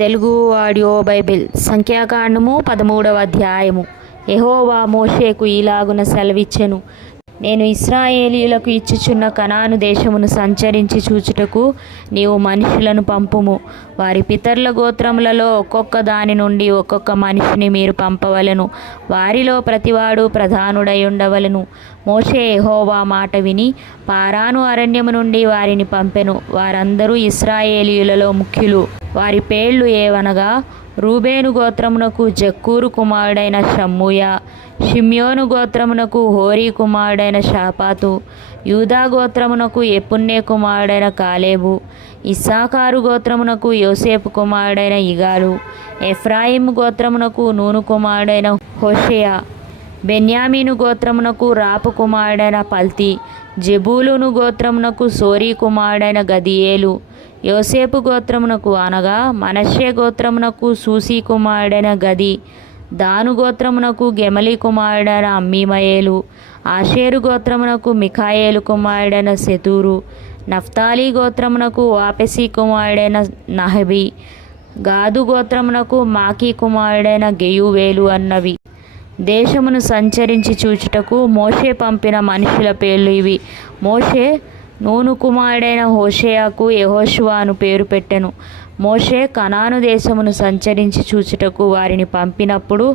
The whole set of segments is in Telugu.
తెలుగు ఆడియో బైబిల్ సంఖ్యాకాండము పదమూడవ అధ్యాయము. ఎహోవా మోషేకు ఇలాగున సెలవిచ్చెను. నేను ఇస్రాయేలీయులకు ఇచ్చుచున్న కనాను దేశమును సంచరించి చూచుటకు నీవు మనుషులను పంపుము. వారి పితరుల గోత్రములలో ఒక్కొక్క దాని నుండి ఒక్కొక్క మనిషిని మీరు పంపవలెను. వారిలో ప్రతివాడు ప్రధానుడై ఉండవలెను. మోషే ఎహోవా మాట విని పారాను అరణ్యము నుండి వారిని పంపెను. వారందరూ ఇస్రాయేలీయులలో ముఖ్యులు. వారి పేర్లు ఏవనగా రూబేను గోత్రమునకు జక్కూరు కుమారుడైన షమ్ముయ షిమ్యోను గోత్రమునకు హోరీ కుమారుడైన షాపాతు యూదా గోత్రమునకు ఎపున్నే కుమారుడైన కాలేబు ఇస్సాకారు గోత్రమునకు యోసేపు కుమారుడైన ఇగాలు ఎఫ్రాయిం గోత్రమునకు నూను కుమారుడైన హోషయా బెన్యామీను గోత్రమునకు రాపు కుమారుడైన పల్తి జెబూలును గోత్రమునకు సోరీ కుమారుడైన గదియేలు యోసేపు గోత్రమునకు అనగా మనష్యే గోత్రమునకు సూసి కుమారుడైన గది దాను గోత్రమునకు గెమలి కుమారుడైన అమ్మీమయేలు ఆషేరు గోత్రమునకు మిఖాయేలు కుమారుడైన సెతూరు నఫ్తాలి గోత్రమునకు వాపెసి కుమారుడైన నహబి గాదు గోత్రమునకు మాకీ కుమారుడైన గెయువేలు అన్నవి. దేశమును సంచరించి చూచుటకు మోషే పంపిన మనుషుల పేర్లు ఇవి. మోషే నూను కుమారుడైన హోషేయాకు యహోషువా అను పేరు పెట్టెను. మోషే కనాను దేశమును సంచరించి చూచుటకు వారిని పంపినప్పుడు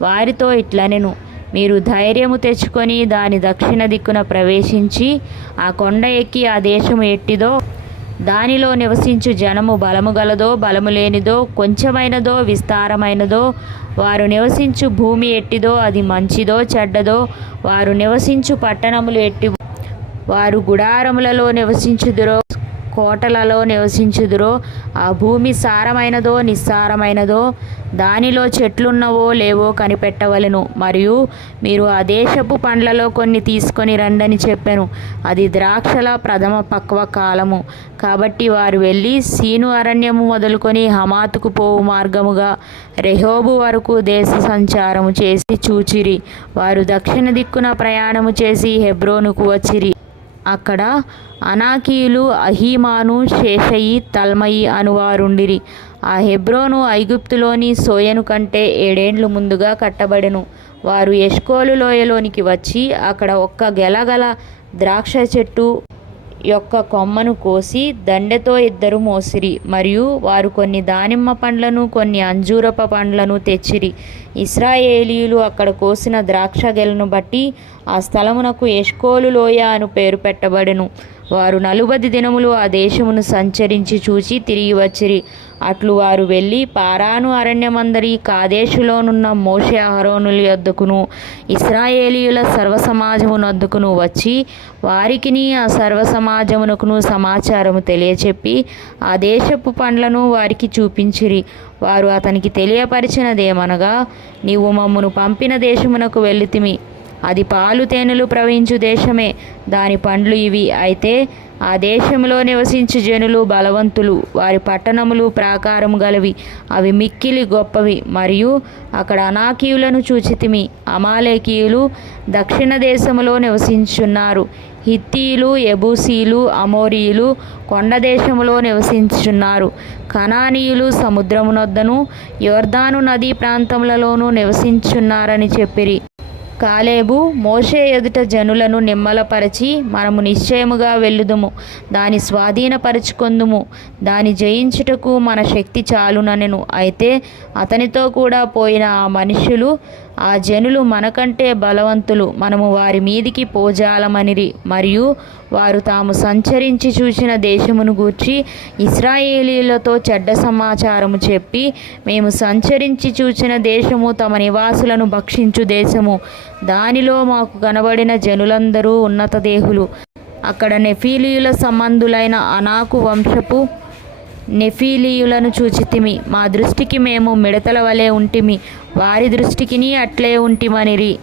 వారితో ఇట్లనెను మీరు ధైర్యము తెచ్చుకొని దాని దక్షిణ దిక్కున ప్రవేశించి ఆ కొండ ఎక్కి ఆ దేశము ఎట్టిదో దానిలో నివసించు జనము బలము గలదో బలము లేనిదో కొంచెమైనదో విస్తారమైనదో వారు నివసించు భూమి ఎట్టిదో అది మంచిదో చెడ్డదో వారు నివసించు పట్టణములు ఎట్టి వారు గుడారములలో నివసించుదురో కోటలలో నివసించుదురో ఆ భూమి సారమైనదో నిస్సారమైనదో దానిలో చెట్లున్నవో లేవో కనిపెట్టవలెను. మరియు మీరు ఆ దేశపు పండ్లలో కొన్ని తీసుకొని రండని చెప్పెను. అది ద్రాక్షల ప్రథమ పక్వ కాలము. కాబట్టి వారు వెళ్ళి సీను అరణ్యము మొదలుకొని హమాతుకు పోవు మార్గముగా రెహోబు వరకు దేశ సంచారము చేసి చూచిరి. వారు దక్షిణ దిక్కున ప్రయాణము చేసి హెబ్రోనుకు వచ్చిరి. అక్కడ అనాకీయులు అహీమాను శేషయి తల్మయి అనువారుండిరి. ఆ హెబ్రోను ఐగుప్తులోని సోయను కంటే ఏడేండ్లు ముందుగా కట్టబడెను. వారు ఎష్కోలు లోయలోనికి వచ్చి అక్కడ ఒక్క గెలగల ద్రాక్ష చెట్టు యొక్క కొమ్మను కోసి దండెతో ఇద్దరు మోసిరి మరియు వారు కొన్ని దానిమ్మ పండ్లను కొన్ని అంజూరప పండ్లను తెచ్చిరి. ఇస్రాయేలీలు అక్కడ కోసిన ద్రాక్ష గెలను బట్టి ఆ స్థలమునకు ఎష్కోలు లోయ అను పేరు పెట్టబడెను. వారు నలుబది దినములు ఆ దేశమును సంచరించి చూచి తిరిగి వచ్చిరి. అట్లు వారు వెళ్ళి పారాను అరణ్యమందరి కాదేశులోనున్న మోషే అహరోనుల యొద్దకును ఇస్రాయేలీయుల సర్వసమాజమునొద్దకును వచ్చి వారికిని ఆ సర్వసమాజమునకును సమాచారము తెలియచెప్పి ఆ దేశపు పండ్లను వారికి చూపించిరి. వారు అతనికి తెలియపరిచినదేమనగా నీవు మమ్మను పంపిన దేశమునకు వెళ్ళితిమి. అది పాలు తేనెలు ప్రవహించు దేశమే. దాని పండ్లు ఇవి. అయితే ఆ దేశంలో నివసించు జనులు బలవంతులు. వారి పట్టణములు ప్రాకారం గలవి. అవి మిక్కిలి గొప్పవి. మరియు అక్కడ అనాకీయులను చూచితిమి. అమాలేకీయులు దక్షిణ దేశములో నివసించున్నారు. హిత్తీలు ఎబూసీలు అమోరీయులు కొండ దేశములో నివసించున్నారు. కనానీయులు సముద్రమునొద్దను యోర్దాను నదీ ప్రాంతములలోనూ నివసించున్నారని చెప్పిరి. కాలేబు మోషే ఎదుట జనులను నిమ్మలపరచి మనము నిశ్చయముగా వెళ్ళుదుము. దాని స్వాధీనపరచుకొందుము. దాని జయించుటకు మన శక్తి చాలుననెను. అయితే అతనితో కూడా పోయిన ఆ మనుషులు ఆ జనులు మనకంటే బలవంతులు. మనము వారి మీదికి పోజాలమనిరి. మరియు వారు తాము సంచరించి చూసిన దేశమును గూర్చి ఇస్రాయేలీలతో చెడ్డ సమాచారము చెప్పి మేము సంచరించి చూచిన దేశము తమ నివాసులను భక్షించు దేశము. దానిలో మాకు కనబడిన జనులందరూ ఉన్నత దేహులు. అక్కడ నెఫీలీయుల సంబంధులైన అనాకు వంశపు నెఫీలీయులను చూచితిమి. మా దృష్టికి మేము మిడతల వలె ఉంటిమి. వారి దృష్టికిని అట్లే ఉంటిమనిరి.